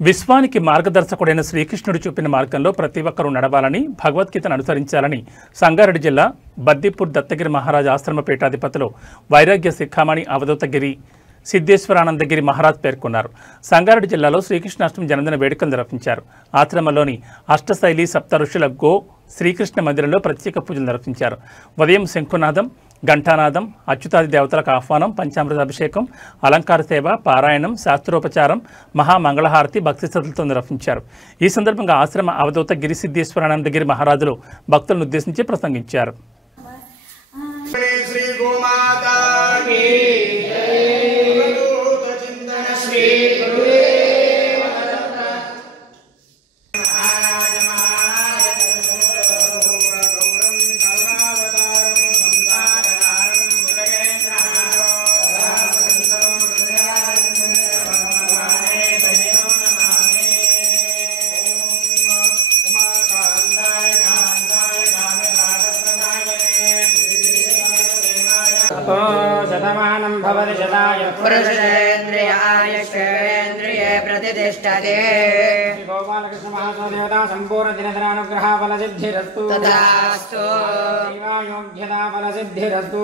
విశ్వానికి మార్గదర్శకుడైన శ్రీకృష్ణుడు చూపిన మార్గంలో ప్రతి ఒక్కరూ నడవాలని, భగవద్గీతను అనుసరించాలని సంగారెడ్డి జిల్లా బద్దిపూర్ దత్తగిరి మహారాజ్ ఆశ్రమ పీఠాధిపతులు వైరాగ్య శిఖామణి అవధూతగిరి సిద్ధేశ్వరానందగిరి మహారాజ్ పేర్కొన్నారు. సంగారెడ్డి జిల్లాలో శ్రీకృష్ణాష్టమి జన్మదిన వేడుకలు నిర్వహించారు. ఆశ్రమంలోని అష్టశైలి సప్త ఋషుల గో శ్రీకృష్ణ మందిరంలో ప్రత్యేక పూజలు నిర్వహించారు. ఉదయం శంఖునాదం, ఘంటానాదం, అచ్యుతాది దేవతలకు ఆహ్వానం, పంచామృత అభిషేకం, అలంకార సేవ, పారాయణం, శాస్త్రోపచారం, మహామంగళహారతి భక్తి శ్రద్ధలతో నిర్వహించారు. ఈ సందర్భంగా ఆశ్రమ అవధూత గిరి సిద్ధేశ్వరానందగిరి మహారాజులు భక్తులను ఉద్దేశించి ప్రసంగించారు. शतमानं भवति शताय पुरुषेन्द्रिय आयुष्येन्द्रिये प्रतिष्ठते। गोपालकृष्ण महादेवता संपूर्ण दिनदरानुग्रह फलसिद्धिरस्तु तथास्तु। योग्यता फलसिद्धिरस्तु।